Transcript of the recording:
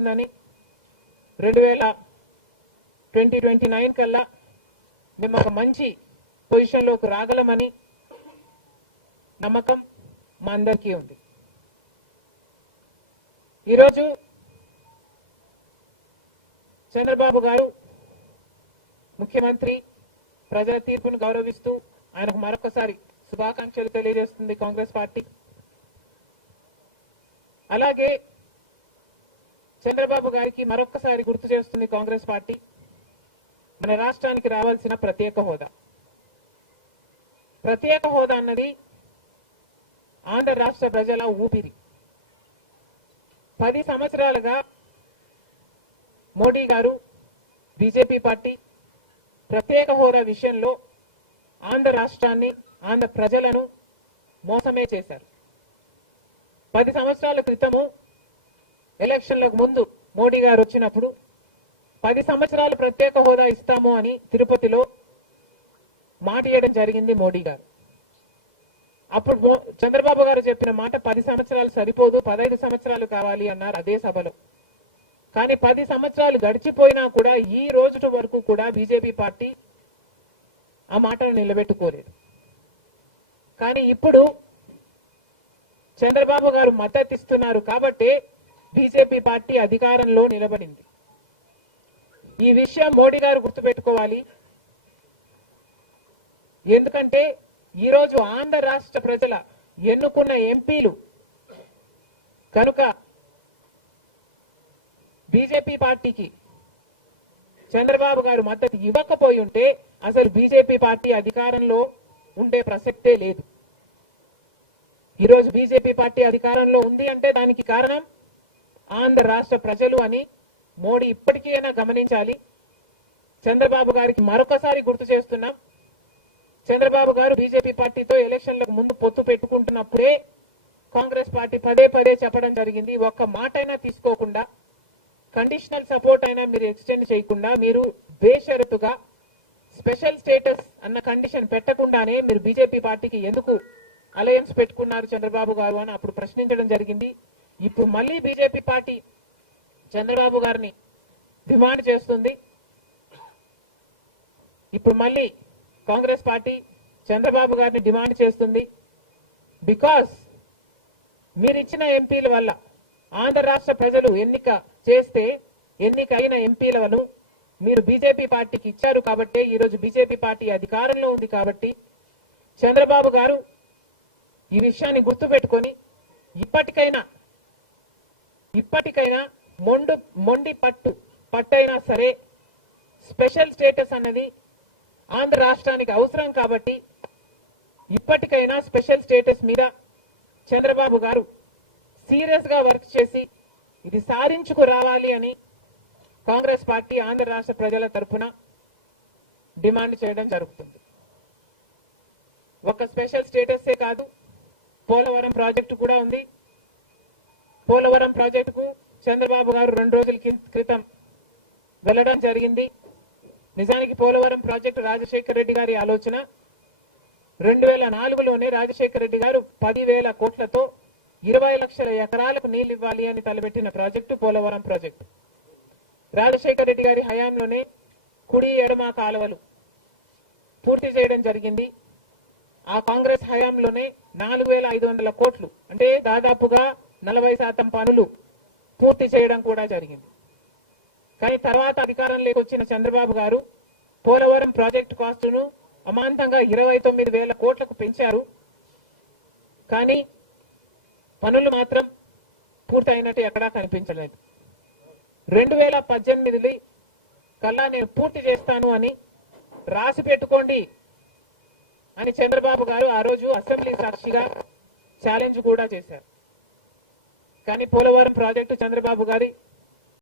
2029 కల్లా మేము ఒక మంచి పొజిషన్లోకి రాగలమని నమ్మకం మా అందరికీ ఉంది. ఈరోజు చంద్రబాబు గారు ముఖ్యమంత్రి ప్రజల తీర్పును గౌరవిస్తూ ఆయనకు మరొకసారి శుభాకాంక్షలు తెలియజేస్తుంది కాంగ్రెస్ పార్టీ. అలాగే చంద్రబాబు గారికి మరొకసారి గుర్తు చేస్తుంది కాంగ్రెస్ పార్టీ మన రాష్ట్రానికి రావాల్సిన ప్రత్యేక హోదా. ప్రత్యేక హోదా అన్నది ఆంధ్ర రాష్ట్ర ప్రజల ఊపిరి. 10 సంవత్సరాలుగా మోడీ గారు బీజేపీ పార్టీ ప్రత్యేక హోదా విషయంలో ఆంధ్ర రాష్ట్రాన్ని ఆంధ్ర ప్రజలను మోసమే చేశారు. 10 సంవత్సరాల క్రితము ఎలక్షన్లకు ముందు మోడీ గారు వచ్చినప్పుడు 10 సంవత్సరాలు ప్రత్యేక హోదా ఇస్తాము అని తిరుపతిలో మాట ఇవ్వడం జరిగింది మోడీ గారు. అప్పుడు చంద్రబాబు గారు చెప్పిన మాట 10 సంవత్సరాలు సరిపోదు, 15 సంవత్సరాలు కావాలి అన్నారు అదే సభలో. కానీ 10 సంవత్సరాలు గడిచిపోయినా కూడా ఈ రోజు వరకు కూడా బీజేపీ పార్టీ ఆ మాటను నిలబెట్టుకోలేదు. కానీ ఇప్పుడు చంద్రబాబు గారు మద్దతు ఇస్తున్నారు కాబట్టి బీజేపీ పార్టీ అధికారంలో నిలబడింది. ఈ విషయం మోడీ గారు గుర్తుపెట్టుకోవాలి. ఎందుకంటే ఈరోజు ఆంధ్ర రాష్ట్ర ప్రజల ఎన్నుకున్న ఎంపీలు కనుక బీజేపీ పార్టీకి చంద్రబాబు గారు మద్దతు ఇవ్వకపోయి ఉంటే అసలు బీజేపీ పార్టీ అధికారంలో ఉండే ప్రసక్తే లేదు. ఈరోజు బీజేపీ పార్టీ అధికారంలో ఉంది అంటే దానికి కారణం ఆంధ్ర రాష్ట్ర ప్రజలు అని మోడీ ఇప్పటికైనా గమనించాలి. చంద్రబాబు గారికి మరొకసారి గుర్తు చేస్తున్నాం. చంద్రబాబు గారు బీజేపీ పార్టీతో ఎలక్షన్లకు ముందు పొత్తు పెట్టుకుంటున్నప్పుడే కాంగ్రెస్ పార్టీ పదే పదే చెప్పడం జరిగింది. ఒక్క మాట అయినా తీసుకోకుండా, కండిషనల్ సపోర్ట్ అయినా మీరు ఎక్స్టెండ్ చేయకుండా, మీరు బేషరతుగా స్పెషల్ స్టేటస్ అన్న కండిషన్ పెట్టకుండానే మీరు బీజేపీ పార్టీకి ఎందుకు అలయన్స్ పెట్టుకున్నారు చంద్రబాబు గారు అని అప్పుడు ప్రశ్నించడం జరిగింది. ఇప్పుడు మళ్ళీ బీజేపీ పార్టీ చంద్రబాబు గారిని డిమాండ్ చేస్తుంది. ఇప్పుడు మళ్ళీ కాంగ్రెస్ పార్టీ చంద్రబాబు గారిని డిమాండ్ చేస్తుంది. బికాస్ మీరు ఇచ్చిన ఎంపీల వల్ల ఆంధ్ర రాష్ట్ర ప్రజలు ఎన్నికైన ఎంపీలను మీరు బీజేపీ పార్టీకి ఇచ్చారు కాబట్టి ఈరోజు బీజేపీ పార్టీ అధికారంలో ఉంది కాబట్టి చంద్రబాబు గారు ఈ విషయాన్ని గుర్తుపెట్టుకొని ఇప్పటికైనా మొండి పట్టైనా సరే స్పెషల్ స్టేటస్ అన్నది ఆంధ్ర రాష్ట్రానికి అవసరం కాబట్టి ఇప్పటికైనా స్పెషల్ స్టేటస్ మీద చంద్రబాబు గారు సీరియస్ గా వర్క్ చేసి ఇది సాధించుకు రావాలి అని కాంగ్రెస్ పార్టీ ఆంధ్ర రాష్ట్ర ప్రజల తరఫున డిమాండ్ చేయడం జరుగుతుంది. ఒక స్పెషల్ స్టేటసే కాదు, పోలవరం ప్రాజెక్టు కూడా ఉంది. పోలవరం ప్రాజెక్టుకు చంద్రబాబు గారు 2 రోజుల క్రితం వెళ్లడం జరిగింది. నిజానికి పోలవరం ప్రాజెక్టు రాజశేఖర రెడ్డి గారి ఆలోచన. 2004లోనే రాజశేఖర రెడ్డి గారు 10,000 కోట్లతో 20 లక్షల ఎకరాలకు నీళ్లు ఇవ్వాలి అని తలపెట్టిన ప్రాజెక్టు పోలవరం ప్రాజెక్టు. రాజశేఖర రెడ్డి గారి హయాంలోనే కుడి ఎడమ కాలువలు పూర్తి చేయడం జరిగింది. ఆ కాంగ్రెస్ హయాంలోనే 4,500 కోట్లు అంటే దాదాపుగా 40% పనులు పూర్తి చేయడం కూడా జరిగింది. కానీ తర్వాత అధికారంలోకి వచ్చిన చంద్రబాబు గారు పోలవరం ప్రాజెక్టు కాస్టును అమాంతంగా 29,000 కోట్లకు పెంచారు. కానీ పనులు మాత్రం పూర్తయినట్టు ఎక్కడా కనిపించలేదు. 2018 కల్లా నేను పూర్తి చేస్తాను అని రాసి పెట్టుకోండి అని చంద్రబాబు గారు ఆ రోజు అసెంబ్లీ సాక్షిగా ఛాలెంజ్ కూడా చేశారు. కానీ పోలవరం ప్రాజెక్టు చంద్రబాబు గారి